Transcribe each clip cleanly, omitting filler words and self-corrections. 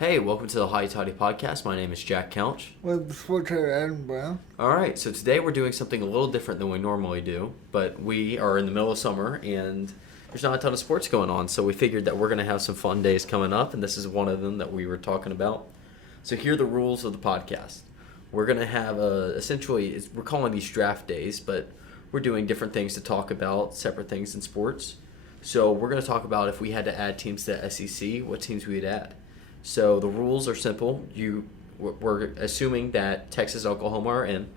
Hey, welcome to the Toddy podcast. My name is Jack Couch. With the sports writer Adam Brown. All right, so today we're doing something a little different than we normally do, but we are in the middle of summer and there's not a ton of sports going on, so we figured that we're going to have some fun days coming up, and this is one of them that we were talking about. So here are the rules of the podcast. We're going to have we're calling these draft days, but we're doing different things to talk about, separate things in sports. So we're going to talk about if we had to add teams to the SEC, what teams we'd add. So the rules are simple. We're assuming that Texas and Oklahoma are in.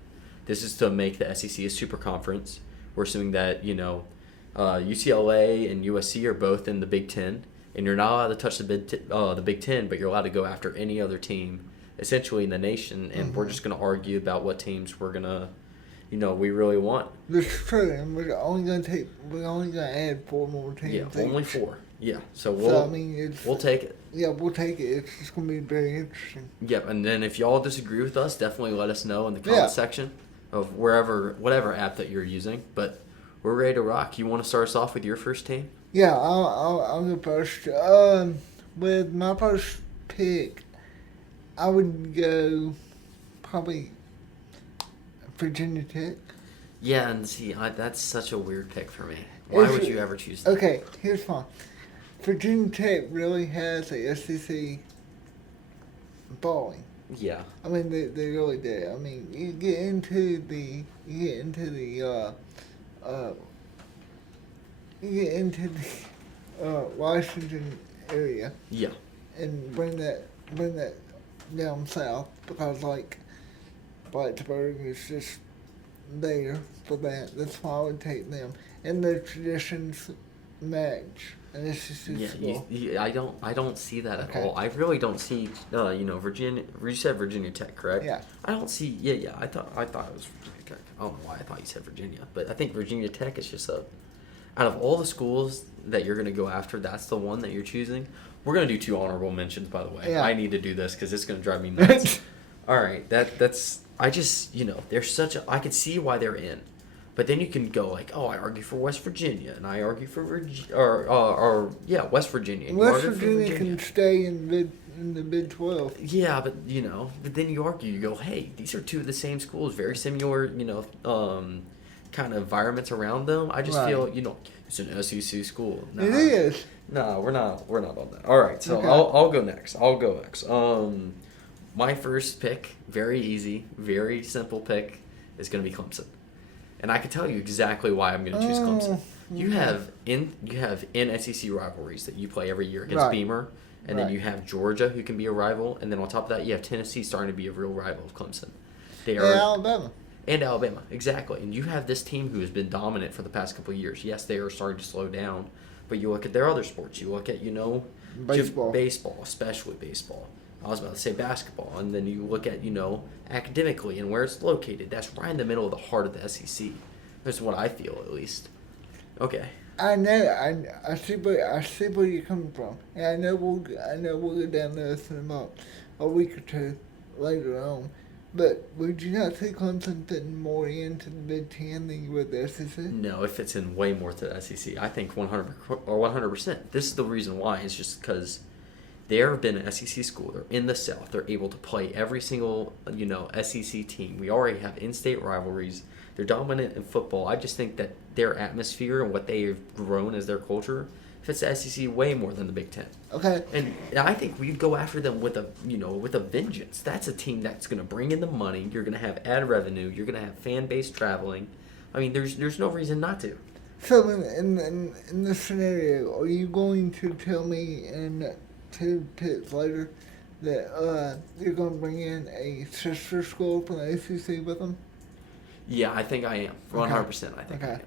This is to make the SEC a super conference. We're assuming that, UCLA and USC are both in the Big Ten, and you're not allowed to touch the Big Ten, but you're allowed to go after any other team, essentially in the nation. And we're just going to argue about what teams we're going to, we really want. This is true, and we're only gonna add 4 more teams. Yeah, only 4. Yeah, so we'll take it. Yeah, we'll take it. It's just going to be very interesting. Yep, and then if y'all disagree with us, definitely let us know in the comment section of whatever app that you're using. But we're ready to rock. You want to start us off with your first team? Yeah, I'll go first. With my first pick, I would go probably Virginia Tech. Yeah, and see, that's such a weird pick for me. Why would you ever choose that? Okay, here's fine. Virginia Tech really has a SEC bowling. Yeah. I mean, they really do. I mean, you get into the Washington area. Yeah. And bring that down south because like Blacksburg is just there for that. That's why I would take them. And their traditions match. And it's just I don't see that at all. I really don't see Virginia. You said Virginia Tech, correct? Yeah. I don't see. Yeah. I thought it was Virginia Tech. I don't know why I thought you said Virginia, but I think Virginia Tech is just out of all the schools that you're going to go after, that's the one that you're choosing. We're going to do 2 honorable mentions, by the way. Yeah. I need to do this because it's going to drive me nuts. All right, that's I just there's such a I could see why they're in. But then you can go like, oh, I argue for West Virginia, and I argue for West Virginia. And West Virginia can stay in the Big 12. Yeah, but then you argue, you go, hey, these are 2 of the same schools, very similar, kind of environments around them. I just feel, it's an SEC school. Nah, it is. No, we're not on that. All right, so okay. I'll go next. My first pick, very easy, very simple pick, is going to be Clemson. And I can tell you exactly why I'm going to choose Clemson. You have in SEC rivalries that you play every year against Beamer, and then you have Georgia, who can be a rival, and then on top of that, you have Tennessee starting to be a real rival of Clemson. And Alabama, exactly. And you have this team who has been dominant for the past couple of years. Yes, they are starting to slow down, but you look at their other sports. You look at baseball, especially baseball. I was about to say basketball, and then you look at, academically and where it's located. That's right in the middle of the heart of the SEC. That's what I feel, at least. Okay. I know. I see where you're coming from, and I know we'll go down there in about a week or 2 later on. But would you not see Clemson fitting more into the Big Ten than you would the SEC? No, it fits in way more to the SEC. I think 100%. This is the reason why. It's just because they've been an SEC school. They're in the South. They're able to play every single, SEC team. We already have in-state rivalries. They're dominant in football. I just think that their atmosphere and what they've grown as their culture fits the SEC way more than the Big Ten. Okay. And I think we'd go after them with a vengeance. That's a team that's going to bring in the money. You're going to have ad revenue. You're going to have fan base traveling. I mean, there's no reason not to. So in this scenario, are you going to tell me in 2 picks later that you're going to bring in a sister school from the ACC with them? Yeah, I think I am. 100%. I think I am.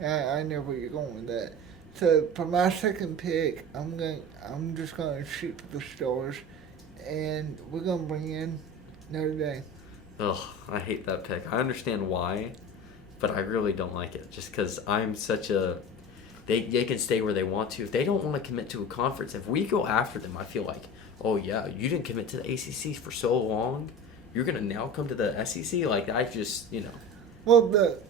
Yeah, I know where you're going with that. So for my second pick, I'm just gonna shoot for the stars, and we're gonna bring in Notre Dame. Ugh, I hate that pick. I understand why, but I really don't like it. Just because I'm such a they can stay where they want to. If they don't want to commit to a conference, if we go after them, I feel like, oh yeah, you didn't commit to the ACC for so long, you're gonna now come to the SEC. Like I just Well, that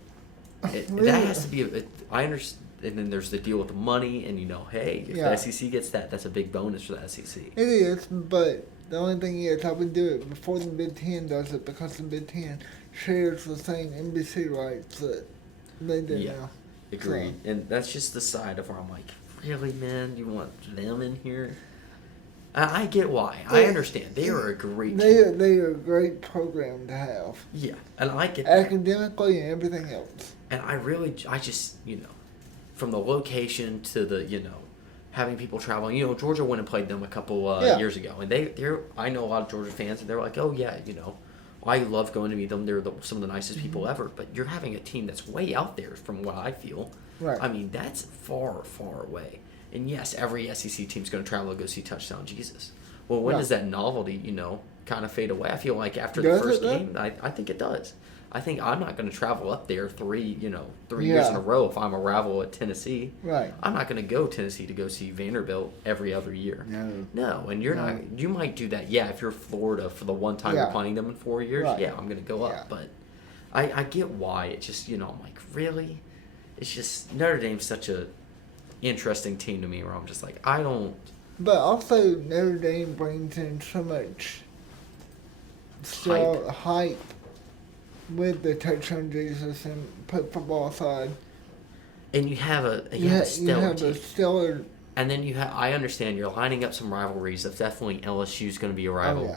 has to be. I understand. And then there's the deal with the money, and hey, if the SEC gets that, that's a big bonus for the SEC. It is, but The only thing is, I would do it before the Big Ten does it because the Big Ten shares the same NBC rights that they do Yeah. now. Agreed. And that's just the side of where I'm like, really, man? You want them in here? I get why. I understand. They are a great They team. they are a great program to have, Yeah, and I get that. academically and everything else. And I just, from the location to the, having people traveling. Georgia went and played them a couple Yeah. years ago, and I know a lot of Georgia fans, and they're like, oh yeah, I love going to meet them. They're some of the nicest people ever. But you're having a team that's way out there, from what I feel. Right. I mean, that's far, far away. And yes, every SEC team's going to travel to go see Touchdown Jesus. Well, when Right. does that novelty, kind of fade away? I feel like after the Does first it, though? game, I think it does. I think I'm not going to travel up there three years Yeah. in a row if I'm a rival at Tennessee. Right. I'm not going to go Tennessee to go see Vanderbilt every other year. No, and you're No. not. You might do that, yeah, if you're Florida for the one time you're Yeah. playing them in 4 years. Right. Yeah, I'm going to go Yeah. up. But I get why. It just, I'm like, really? It's just Notre Dame's such a interesting team to me where I'm just like, I don't. But also, Notre Dame brings in so much hype with the Touchdown Jesus and put football aside. And you have a You stellar have team. a stellar. And then I understand you're lining up some rivalries. That's definitely LSU's going to be a rival.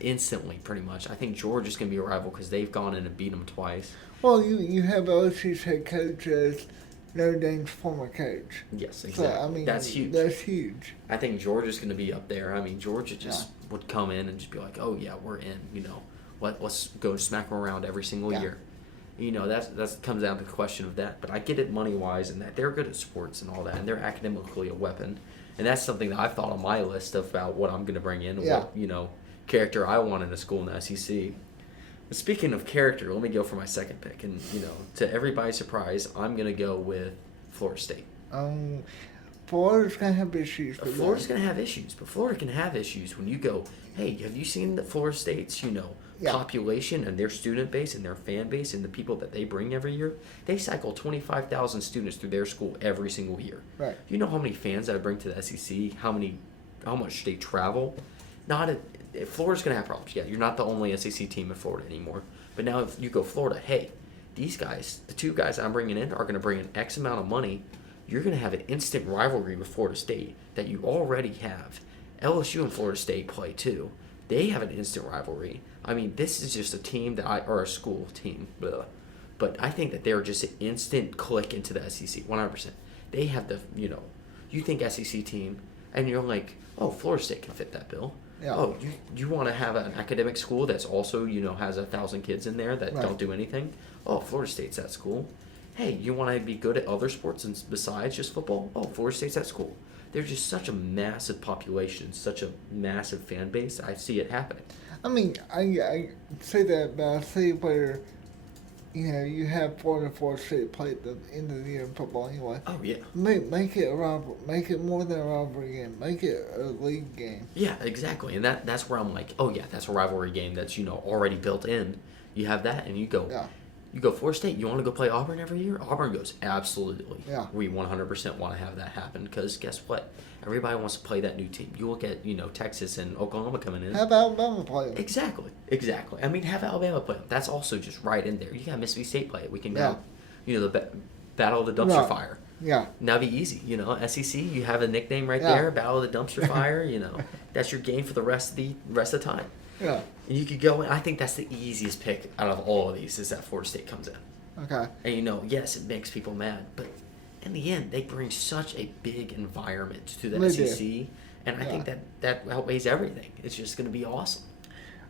Instantly, pretty much. I think Georgia's going to be a rival because they've gone in and beat them twice. Well, you have LSU's head coach as Notre Dame's former coach. Yes, exactly. So, I mean, that's huge. That's huge. I think Georgia's going to be up there. I mean, Georgia just would come in and just be like, oh, yeah, we're in. Let's go smack them around every single year. That comes down to the question of that. But I get it money-wise and that they're good at sports and all that, and they're academically a weapon. And that's something that I've thought on my list about what I'm going to bring in and what, character I want in a school in the SEC. But speaking of character, let me go for my second pick. And, to everybody's surprise, I'm going to go with Florida State. Florida's going to have issues. Florida's going to have issues, but Florida can have issues when you go, hey, have you seen the Florida State's, population and their student base and their fan base and the people that they bring every year? They cycle 25,000 students through their school every single year. Right. You know how many fans that I bring to the SEC, how much they travel? Florida's going to have problems. Yeah, you're not the only SEC team in Florida anymore. But now if you go Florida, hey, these guys, the two guys I'm bringing in are going to bring in X amount of money. You're going to have an instant rivalry with Florida State that you already have. LSU and Florida State play too. They have an instant rivalry. I mean, this is just a team or a school team. But I think that they're just an instant click into the SEC, 100%. They have you think SEC team, and you're like, oh, Florida State can fit that bill. Yeah. Oh, you want to have an academic school that's also, has 1,000 kids in there that don't do anything? Oh, Florida State's that school. Hey, you want to be good at other sports and besides just football? Oh, Florida State's that school. There's just such a massive population, such a massive fan base. I see it happening. I mean, I say that, but I see where, you have Florida State play at the end of the year in football anyway. Oh, yeah. Make it a rivalry. Make it more than a rivalry game. Make it a league game. Yeah, exactly. And that's where I'm like, oh, yeah, that's a rivalry game that's, already built in. You have that, and you go, Florida State, you want to go play Auburn every year? Auburn goes, absolutely. Yeah. We 100% want to have that happen because guess what? Everybody wants to play that new team. You look at, Texas and Oklahoma coming in. Have Alabama play them. Exactly. I mean, have Alabama play them. That's also just right in there. You got Mississippi State play it. We can have, the battle of the dumpster fire. Yeah. Now be easy. SEC, you have a nickname right there, battle of the dumpster fire. That's your game for the rest of the time. Yeah. And you could go in. I think that's the easiest pick out of all of these is that Florida State comes in. Okay. And yes, it makes people mad, but in the end, they bring such a big environment to the SEC, and I think that outweighs everything. It's just going to be awesome.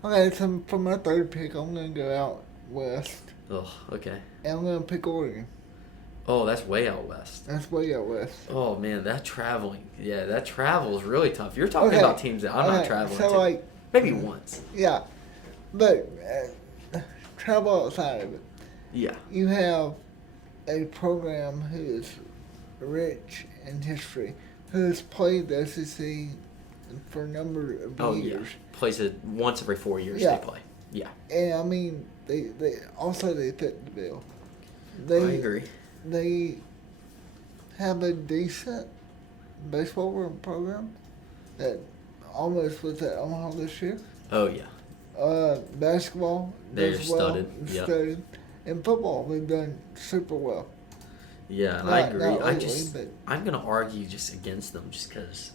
Okay, so for my third pick, I'm going to go out west. Ugh, okay. And I'm going to pick Oregon. Oh, that's way out west. That's way out west. Oh, man, that travel is really tough. You're talking about teams that I'm not traveling to. Maybe once. Yeah, but travel outside of it. Yeah. You have a program who is rich in history, who has played the SEC for a number of years. Yeah. Plays it once every 4 years they play. Yeah. And I mean, they fit the bill. I agree. They have a decent baseball program that almost was at Omaha this year. Oh yeah, Basketball they're does well, studded. Yep. studded. In football, we've done super well. Yeah, and I Not agree. lately, but I'm gonna argue just against them, just because.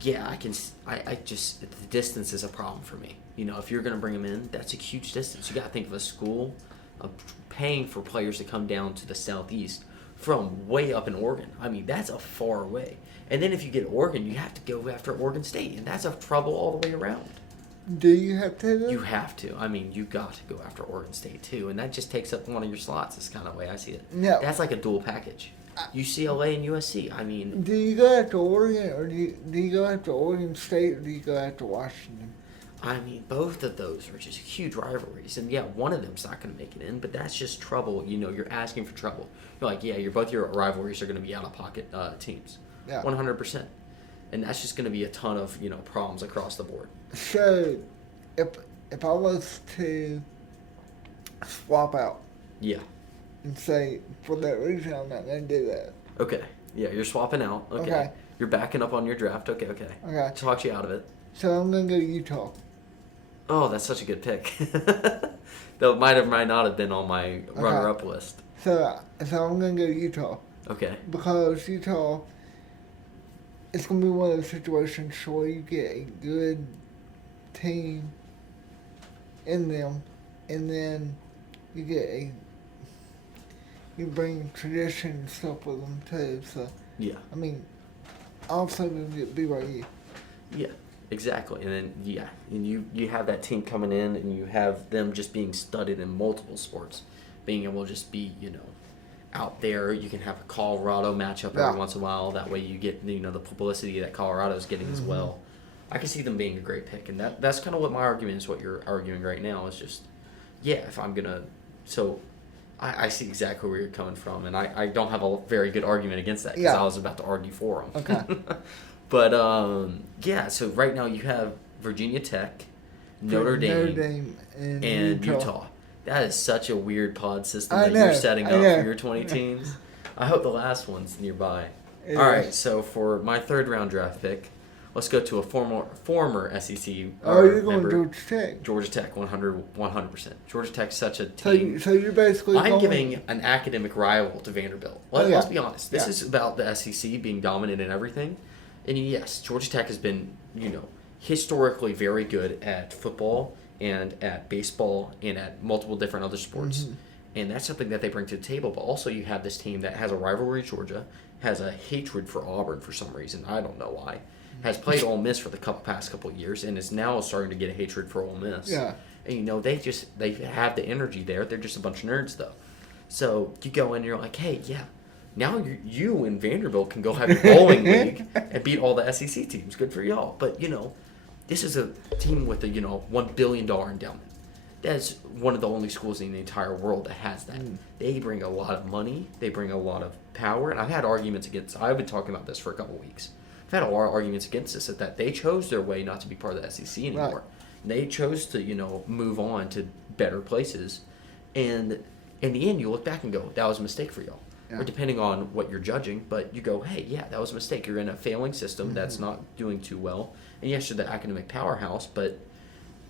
Yeah, I just the distance is a problem for me. You know, if you're gonna bring them in, that's a huge distance. You gotta think of a school, paying for players to come down to the southeast from way up in Oregon. I mean, that's a far way. And then if you get Oregon, you have to go after Oregon State, and that's a trouble all the way around. do you have to? Though? You have to. I mean, you got to go after Oregon State too, and that just takes up one of your slots. Is kind of the way I see it. No. That's like a dual package. UCLA and USC. I mean, Do you go after Oregon, or do you go after Oregon State, or do you go after Washington? both of those are just huge rivalries, and yeah, one of them's not going to make it in, but that's just trouble. You know, you're asking for trouble. You're like, yeah, both your rivalries are going to be out of pocket teams, Yeah. 100%, and that's just going to be a ton of problems across the board. So, if I was to swap out Yeah. and say for that reason I'm not going to do that. Okay. Yeah, you're swapping out. Okay. You're backing up on your draft. Okay. Okay. Talk you out of it. So I'm going to go Utah. Oh, that's such a good pick. Though it might not have been on my runner-up list. So I'm going to go Utah. Okay. Because Utah, it's going to be one of those situations where you get a good team in them, and then you get you bring tradition and stuff with them too. So Yeah. I mean, also going to get BYU. Yeah. Exactly. And then and you have that team coming in, and you have them just being studied in multiple sports, being able to just be out there. You can have a Colorado matchup every once in a while. That way you get the publicity that Colorado's getting as well. I can see them being a great pick, and that's kind of what my argument is. What you're arguing right now is just, if I'm gonna, so I see exactly where you're coming from, and I don't have a very good argument against that because I was about to argue for them. Okay. But so right now you have Virginia Tech, Notre Dame, and Utah. That is such a weird pod system that you're setting up for your 20 teams. I hope the last one's nearby. All right, so for my third round draft pick, let's go to a former SEC. You're going to Georgia Tech. Georgia Tech, 100%. Georgia Tech's such a team. So you're basically I'm giving an academic rival to Vanderbilt. Let's be honest. This is about the SEC being dominant in everything. And yes, Georgia Tech has been, historically very good at football and at baseball and at multiple different other sports. Mm-hmm. And that's something that they bring to the table. But also you have this team that has a rivalry with Georgia, has a hatred for Auburn for some reason. I don't know why. Has played Ole Miss for the past couple of years and is now starting to get a hatred for Ole Miss. Yeah. And, they have the energy there. They're just a bunch of nerds, though. So you go in and you're like, hey, now you and Vanderbilt can go have your bowling league and beat all the SEC teams. Good for y'all. But, this is a team with a, $1 billion endowment. That's one of the only schools in the entire world that has that. They bring a lot of money. They bring a lot of power. And I've had arguments against – I've been talking about this for a couple of weeks. I've had a lot of arguments against this, that they chose their way not to be part of the SEC anymore. Right. They chose to, move on to better places. And in the end, you look back and go, that was a mistake for y'all. Yeah. Or depending on what you're judging, but you go, hey, that was a mistake. You're in a failing system that's not doing too well. And yes, you're the academic powerhouse, but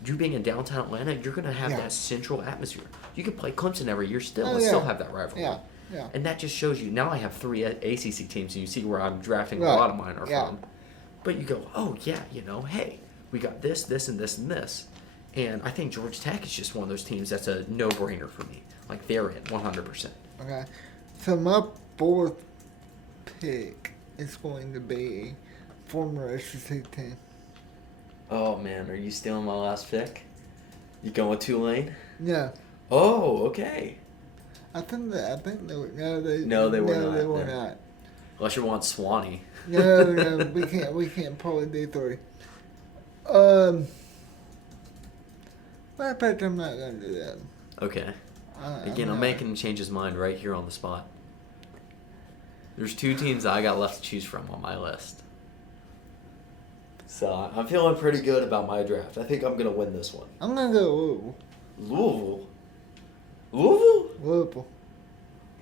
you being in downtown Atlanta, you're going to have that central atmosphere. You can play Clemson every year still and still have that rivalry. Yeah. And that just shows you, now I have 3 ACC teams, and you see where I'm drafting a lot of mine are from. But you go, hey, we got this, this, and this, and this. And I think Georgia Tech is just one of those teams that's a no-brainer for me. Like, they're in 100%. Okay. So my fourth pick is going to be former SEC team. Oh, man, are you stealing my last pick? You going with Tulane? No. Oh, okay. I think they were. No, they were not. No, they were not. Unless you want Swanee. No, we can't pull a D3. Matter of fact, I'm not going to do that. Okay. Again, I'm making him change his mind right here on the spot. There's 2 teams I got left to choose from on my list. So I'm feeling pretty good about my draft. I think I'm going to win this one. I'm going to go Louisville. Louisville.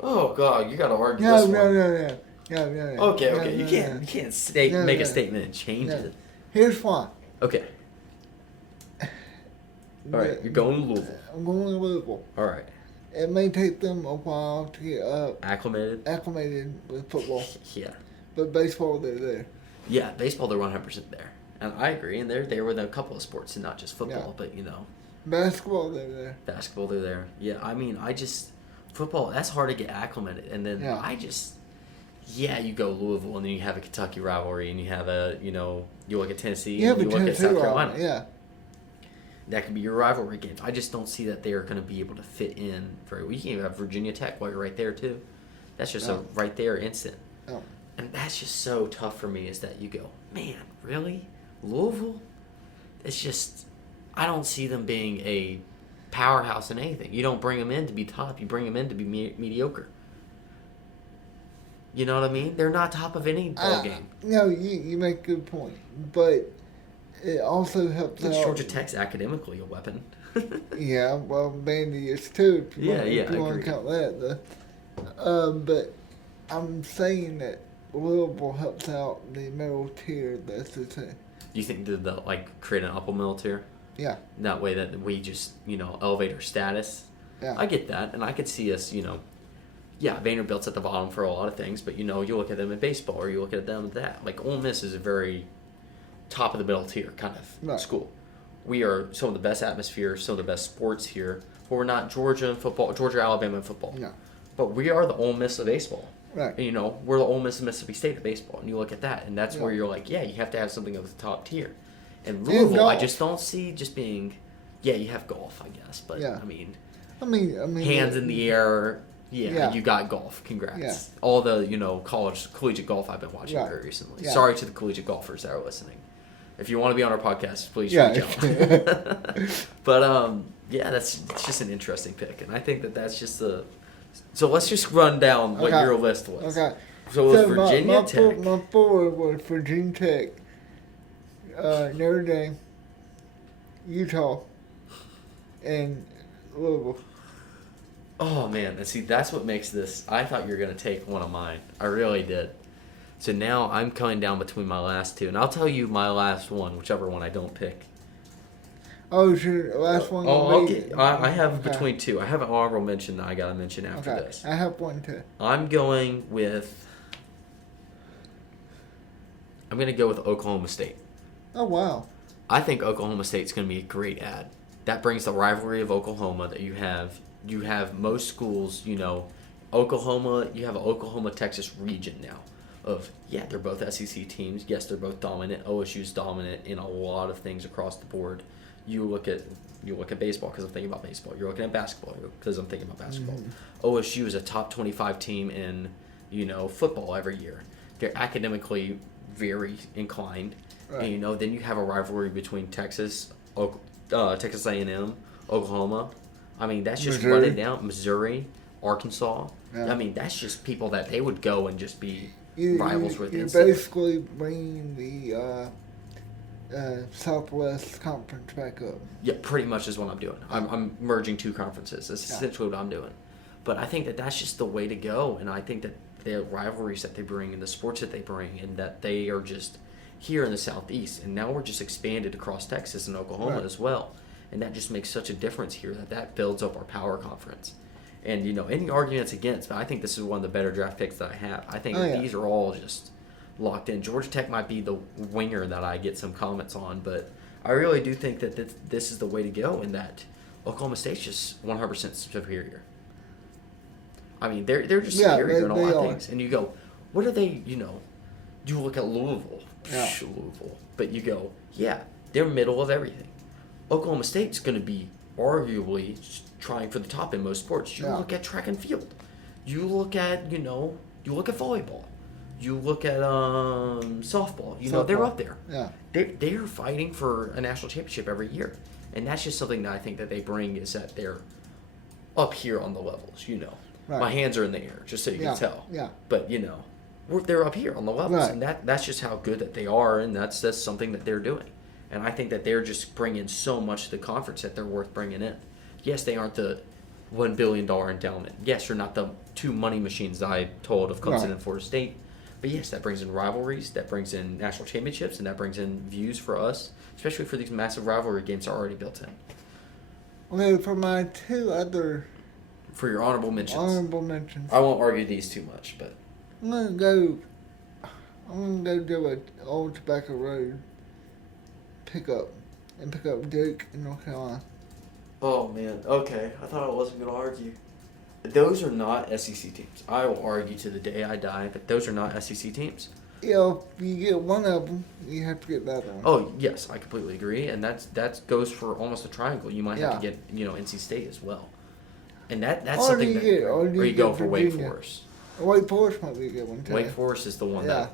Oh, God, you got to argue this one. No. Okay. You can't make a statement and change it. Here's why. Okay. All right, you're going to Louisville. I'm going to Louisville. All right. It may take them a while to get acclimated with football. Yeah. But baseball, they're there. Yeah, baseball, they're 100% there. And I agree, and they're there with a couple of sports and not just football, but, Basketball, they're there. Basketball, they're there. Yeah, I mean, football, that's hard to get acclimated. And then you go Louisville, and then you have a Kentucky rivalry, and you have you look at Tennessee, and you look at South Carolina. Yeah. That could be your rivalry games. I just don't see that they are going to be able to fit in very well. You can even have Virginia Tech while you're right there, too. That's just a right there instant. Oh. And that's just so tough for me is that you go, man, really? Louisville? It's just, I don't see them being a powerhouse in anything. You don't bring them in to be top. You bring them in to be mediocre. You know what I mean? They're not top of any ball game. No, you make a good point. But it also helps out. Georgia Tech's academically a weapon. Yeah, well, Vandy is too. If you want to count that. But I'm saying that Louisville helps out the middle tier of the SEC. You think they'll create an upper middle tier? Yeah. That way that we just, elevate our status. Yeah. I get that, and I could see us, Vanderbilt's at the bottom for a lot of things, but, you look at them in baseball or you look at them at that. Like, Ole Miss is a very top of the middle tier kind of school. We are some of the best atmosphere, some of the best sports here, but we're not Georgia in football, Georgia, Alabama in football. No. But we are the Ole Miss of baseball. Right. And, we're the Ole Miss of Mississippi State of baseball, and you look at that, and that's where you're like, you have to have something of the top tier. And Louisville, I just don't see just being, you have golf, I guess, but I mean, hands in the air, you got golf. Congrats. Yeah. All the collegiate golf I've been watching very recently. Yeah. Sorry to the collegiate golfers that are listening. If you want to be on our podcast, please reach out. But it's just an interesting pick, and I think that's just the. So let's just run down what your list was. Okay. So it was Virginia Tech. My four was Virginia Tech, Notre Dame, Utah, and Louisville. Oh, man. See, that's what makes this. I thought you were going to take one of mine. I really did. So now I'm coming down between my last two. And I'll tell you my last one, whichever one I don't pick. Oh, it's your last one? I have between two. I have an honorable mention that I got to mention after this. I have one too. I'm going to go with Oklahoma State. Oh, wow. I think Oklahoma State's going to be a great ad. That brings the rivalry of Oklahoma that you have. You have most schools, Oklahoma, you have an Oklahoma-Texas region now of, they're both SEC teams. Yes, they're both dominant. OSU's dominant in a lot of things across the board. You look at baseball because I'm thinking about baseball. You're looking at basketball because I'm thinking about basketball. Mm-hmm. OSU is a top 25 team in, football every year. They're academically very inclined. Right. And, then you have a rivalry between Texas A&M, Oklahoma. I mean, that's just running down. Missouri, Arkansas. Yeah. I mean, that's just people that they would go and just be rivals with. You're basically bringing the Southwest Conference back up. Yeah, pretty much is what I'm doing. I'm merging two conferences. That's essentially what I'm doing. But I think that that's just the way to go, and I think that the rivalries that they bring and the sports that they bring and that they are just here in the Southeast. And now we're just expanded across Texas and Oklahoma as well. And that just makes such a difference here that builds up our power conference. And, any arguments against, but I think this is one of the better draft picks that I have. I think these are all just locked in. Georgia Tech might be the winger that I get some comments on, but I really do think that this is the way to go and that Oklahoma State's just 100% superior. I mean, they're just superior in a lot of things. And you go, what are they, you look at Louisville. Louisville. But you go, they're middle of everything. Oklahoma State's going to be arguably trying for the top in most sports. You look at track and field. You look at, you look at volleyball. You look at softball. They're up there. Yeah. They're fighting for a national championship every year. And that's just something that I think that they bring is that they're up here on the levels, Right. My hands are in the air, just so you can tell. Yeah. But, they're up here on the levels. Right. And that's just how good that they are, and that's something that they're doing. And I think that they're just bringing so much to the conference that they're worth bringing in. Yes, they aren't the $1 billion endowment. Yes, you're not the two money machines that I told of Clemson and Florida State. But yes, that brings in rivalries, that brings in national championships, and that brings in views for us, especially for these massive rivalry games that are already built in. Okay, for my two other For your honorable mentions. I I won't argue these too much, but I'm gonna go do an old Tobacco Road pick up Duke in North Carolina. oh man, okay. I thought I wasn't going to argue. Those are not SEC teams. I will argue to the day I die that those are not SEC teams. Yeah, if you get one of them, you have to get the other one. Oh yes, I completely agree, and that goes for almost a triangle. You might have to Yeah. get NC State as well, and that's Or something you that get- or or you you go get for Wake Virginia. Forest. Wake Forest might be a good one too. Wake Forest is the one Yeah.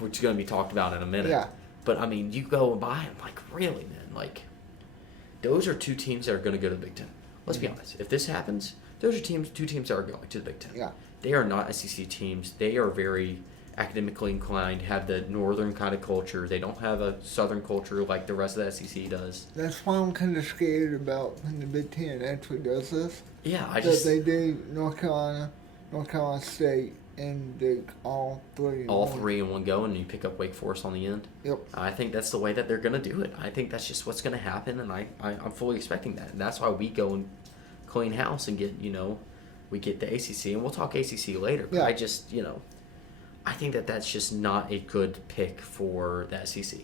which is going to be talked about in a minute. Yeah. But I mean, you go and buy them, like really, man, like those are two teams that are going to go to the Big Ten. Let's be honest. If this happens, those are two teams that are going to the Big Ten. Yeah. They are not SEC teams. They are very academically inclined, have the northern kind of culture. They don't have a southern culture like the rest of the SEC does. That's why I'm kind of scared about when the Big Ten actually does this. Yeah, That they do North Carolina State, and Duke, all three. all three in one go, and you pick up Wake Forest on the end. Yep. I think that's the way that they're going to do it. I think that's just what's going to happen, and I'm fully expecting that. And that's why we go and clean house and get, we get the ACC, and we'll talk ACC later. But Yeah. I just, I think that that's just not a good pick for the SEC.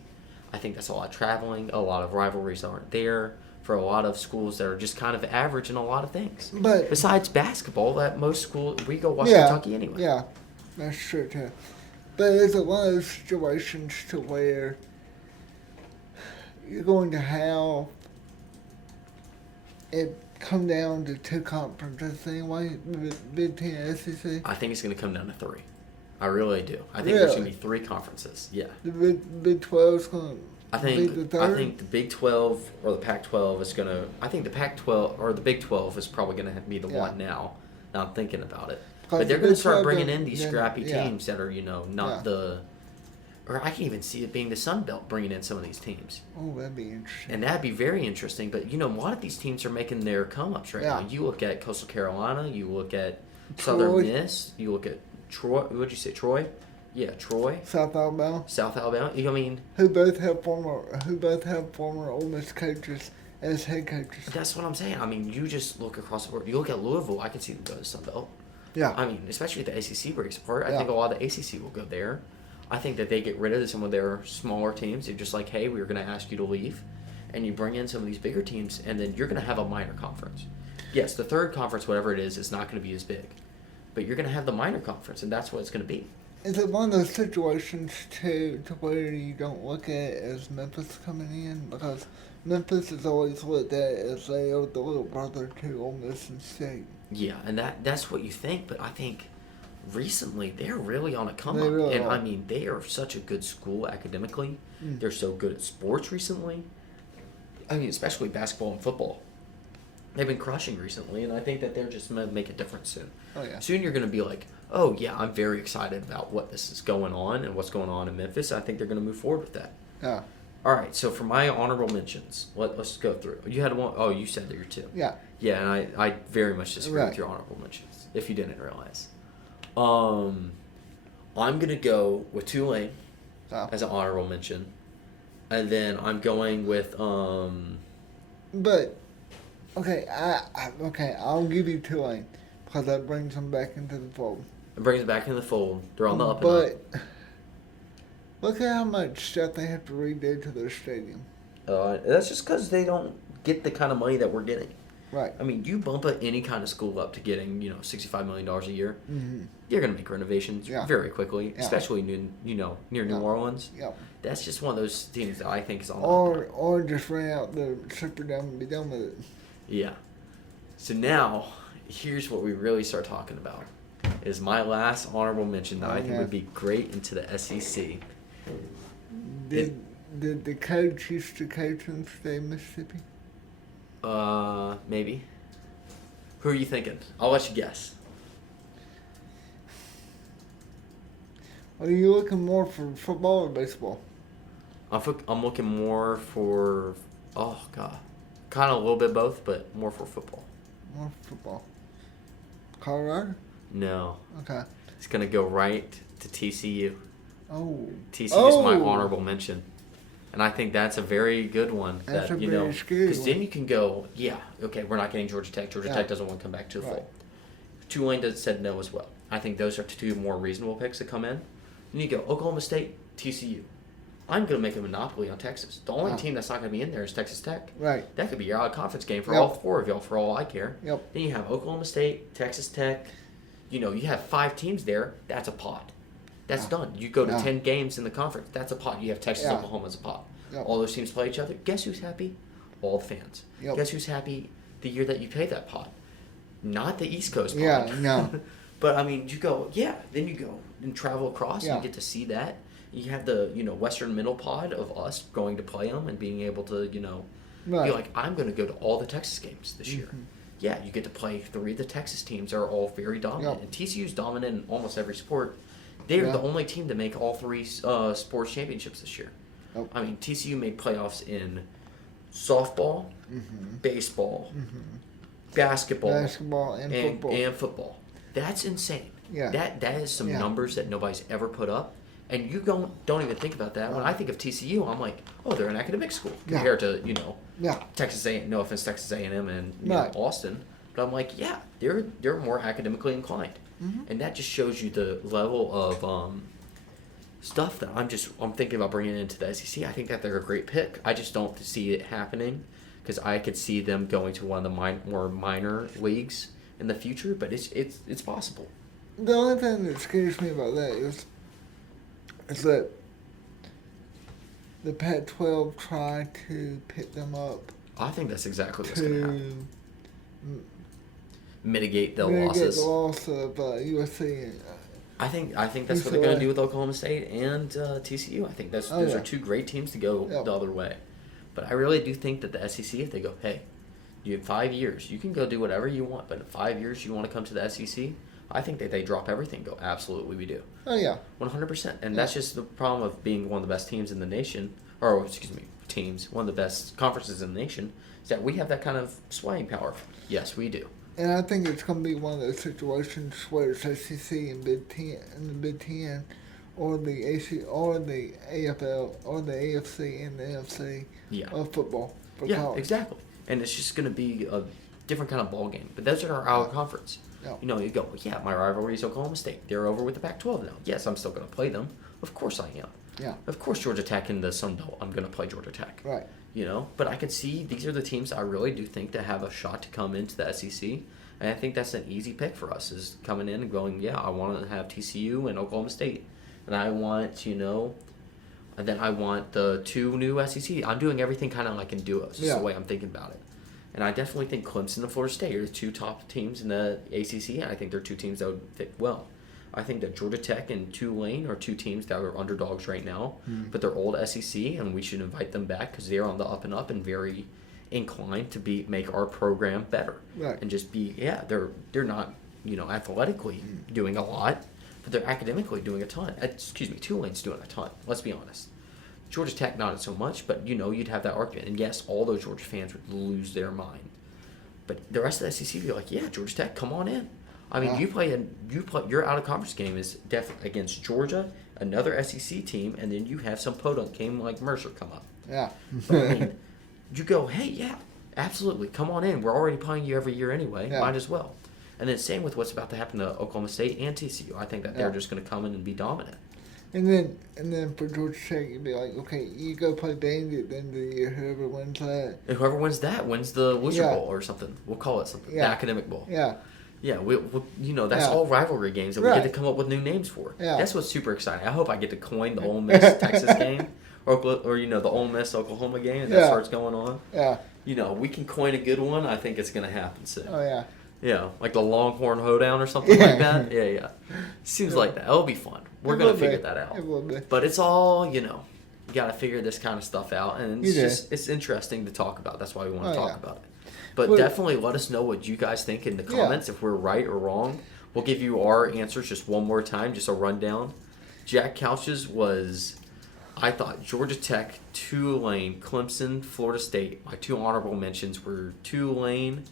I think that's a lot of traveling, a lot of rivalries aren't there for a lot of schools that are just kind of average in a lot of things. But Besides basketball, that most schools, we go watch yeah, Kentucky anyway. Yeah, that's true too. But it's one of those situations to where you're going to have it come down to two conferences anyway, Big Ten, SEC. I think it's going to come down to three. I really do. I think there's going to be three conferences. Yeah. The Big 12 is going to I be the think third. the Big 12 or the Pac-12 is going to. I think the Pac-12 or the Big 12 is probably going to be the Yeah. one now. Now I'm thinking about it, Because but they're the going to Big start 12 bringing then- in these then- scrappy yeah. teams that are not Yeah. the. Or I can even see it being the Sun Belt bringing in some of these teams, Oh, that'd be interesting. and that'd be very interesting. But a lot of these teams are making their come-ups right Yeah. now. You look at Coastal Carolina, you look at Southern Troy. Miss, you look at Troy. What'd you say, Troy? Yeah, Troy. South Alabama, South Alabama. I mean, who both have former Ole Miss coaches as head coaches. that's what I'm saying. I mean, you just look across the board. You look at Louisville. I can see them go to Sun Belt. Yeah. I mean, especially if the ACC breaks apart. I Yeah. think a lot of the ACC will go there. I think that they get rid of some of their smaller teams. They're just like, hey, we're going to ask you to leave, and you bring in some of these bigger teams, and then you're going to have a minor conference. Yes, the third conference, whatever it is not going to be as big, but you're going to have the minor conference, and that's what it's going to be. Is it one of those situations to where you don't look at it as Memphis coming in? Because Memphis is always looked at as they are the little brother to Ole Miss and State. Yeah, and that's what you think, but I think recently they're really on a come They up. really And are. I mean, they are such a good school academically. Mm. They're so good at sports recently. I mean, especially basketball and football. They've been crushing recently, and I think that they're just going to make a difference soon. Oh, yeah. Soon you're going to be like, oh, yeah, I'm very excited about what this is going on and what's going on in Memphis. I think they're going to move forward with that. Yeah. All right, so for my honorable mentions, let's go through. You had one. Oh, you said there were two. Yeah. Yeah, and I very much disagree Right. with your honorable mentions, if you didn't realize. I'm going to go with Tulane Oh. as an honorable mention. And then I'm going with, But, okay, I'll give you Tulane because that brings them back into the fold. it brings it back into the fold. They're on the up and up. But look at how much stuff they have to redo to their stadium. That's just because they don't get the kind of money that we're getting. Right. I mean, you bump any kind of school up to getting, $65 million a year, Mm-hmm. you're going to make renovations Yeah. very quickly, Yeah. especially near New Yeah. Orleans. Yep. That's just one of those teams that I think is on the up and up. Or just rent out the Superdome and be done with it. Yeah. So now, here's what we really start talking about. Is my last honorable mention that I think Okay. would be great into the SEC. Did the coach used to coach in the state of Mississippi? Maybe. Who are you thinking? I'll let you guess. Are you looking more for football or baseball? I'm looking more for, oh god, kind of a little bit both, but more for football. More football. Colorado? No. Okay. is going to go right to TCU. Oh. TCU is my honorable mention. And I think that's a very good one. That's that, a very scary because one. then you can go, yeah, okay, we're not getting Georgia Tech. Georgia Tech doesn't want to come back to the fold. Tulane said no as well. I think those are two more reasonable picks that come in. Then you go Oklahoma State, TCU. I'm going to make a monopoly on Texas. The only team that's not going to be in there is Texas Tech. Right. That could be your out-of-conference game for all four of y'all, for all I care. Yep. Then you have Oklahoma State, Texas Tech. You have 5 teams there. That's a pot. That's done. You go to 10 games in the conference. That's a pot. You have Texas, Oklahoma as a pot. Yep. All those teams play each other. Guess who's happy? All the fans. Yep. Guess who's happy the year that you pay that pot? Not the East Coast pot. Yeah, no. But, I mean, you go, then you go and travel across and you get to see that. You have the, Western Middle pod of us going to play them and being able to, be like, I'm going to go to all the Texas games this year. Yeah, you get to play 3 of the Texas teams are all very dominant. And TCU's dominant in almost every sport. They're the only team to make all 3 sports championships this year. Oh. I mean, TCU made playoffs in softball, baseball, basketball, and football. That's insane. Yeah. That is some numbers that nobody's ever put up. And you don't even think about that. When I think of TCU, I'm like, oh, they're an academic school compared to, Texas A&M, no offense, Texas A&M and Austin. But I'm like, yeah, they're more academically inclined. And that just shows you the level of stuff that I'm thinking about bringing into the SEC. I think that they're a great pick. I just don't see it happening because I could see them going to one of the more minor leagues in the future, but it's possible. The only thing that scares me about that is that the Pac-12 tried to pick them up. I think that's exactly what's going to happen. Mitigate the losses. Mitigate the loss of USC. I think that's what they're going to do with Oklahoma State and TCU. I think those are 2 great teams to go the other way. But I really do think that the SEC, if they go, hey, you have 5 years, you can go do whatever you want, but in 5 years you want to come to the SEC, I think that they drop everything and go, absolutely we do. Oh, yeah. 100%. And that's just the problem of being one of the best teams in the nation, one of the best conferences in the nation, is that we have that kind of swaying power. Yes, we do. And I think it's going to be one of those situations where it's SEC and Big Ten, or the AC, or the AFL, or the AFC and the NFC of football. College. Exactly. And it's just going to be a different kind of ball game. But those are our conference. Yeah. You go, my rivalry is Oklahoma State. They're over with the Pac-12 now. Yes, I'm still going to play them. Of course I am. Yeah. Of course Georgia Tech in the Sun Belt, I'm going to play Georgia Tech. Right. But I can see these are the teams I really do think that have a shot to come into the SEC. And I think that's an easy pick for us, is coming in and going, I want to have TCU and Oklahoma State. And I want, and then I want the 2 new SEC. I'm doing everything kind of like in duos. That's the way I'm thinking about it. And I definitely think Clemson and Florida State are the 2 top teams in the ACC, and I think they're 2 teams that would fit well. I think that Georgia Tech and Tulane are 2 teams that are underdogs right now, but they're old SEC, and we should invite them back because they're on the up and up and very inclined to make our program better. Right. And just be, they're not, athletically doing a lot, but they're academically doing a ton. Tulane's doing a ton, let's be honest. Georgia Tech, not so much, but, you'd have that argument. And, yes, all those Georgia fans would lose their mind. But the rest of the SEC would be like, Georgia Tech, come on in. I mean, your out-of-conference game is definitely against Georgia, another SEC team, and then you have some podunk game like Mercer come up. Yeah. But, I mean, you go, hey, absolutely, come on in. We're already playing you every year anyway. Yeah. Might as well. And then same with what's about to happen to Oklahoma State and TCU. I think that they're just going to come in and be dominant. And then for Georgia Tech, you'd be like, okay, you go play Vandy at the end of the year. Whoever wins that. And whoever wins that wins the Loser Bowl or something. We'll call it something. The Academic Bowl. Yeah. Yeah, that's all rivalry games that we get to come up with new names for. Yeah. That's what's super exciting. I hope I get to coin the Ole Miss Texas game, or the Ole Miss Oklahoma game if that starts going on. Yeah. We can coin a good one. I think it's going to happen soon. Oh yeah. Yeah, like the Longhorn Hoedown or something like that. Yeah. Seems like that. It'll be fun. We're going to figure that out. It will be. But it's all, you got to figure this kind of stuff out, and it's interesting to talk about. That's why we want to talk about it. But definitely let us know what you guys think in the comments, if we're right or wrong. We'll give you our answers just one more time, just a rundown. Jack Couch's was, I thought, Georgia Tech, Tulane, Clemson, Florida State. My 2 honorable mentions were Tulane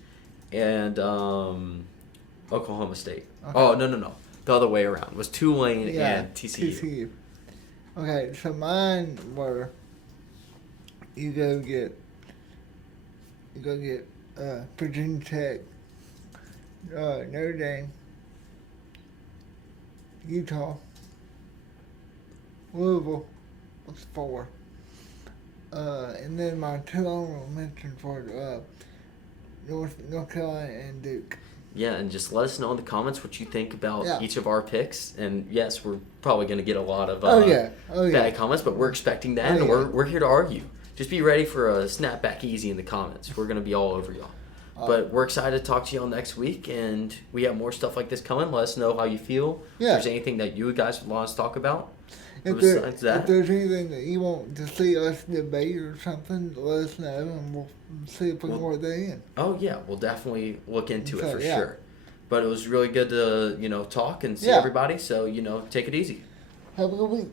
and Oklahoma State. Okay. Oh, no. the other way around. It was Tulane and TCU. TCU. Okay, so mine were you go get Virginia Tech, Notre Dame, Utah, Louisville was 4. And then my 2 honorable mentions were North Carolina and Duke. Yeah, and just let us know in the comments what you think about Yeah. each of our picks. And yes, we're probably going to get a lot of bad comments, but we're expecting that, and we're here to argue. Just be ready for a snapback easy in the comments. We're going to be all over y'all. But we're excited to talk to y'all next week, and we have more stuff like this coming. Let us know how you feel. Yeah. If there's anything that you guys want us to talk about. If Besides that, if there's anything that you want to see us debate or something, let us know, and we'll see if we can work that in. oh yeah, we'll definitely look into it for yeah. sure. But it was really good to talk and see everybody. So take it easy. Have a good week.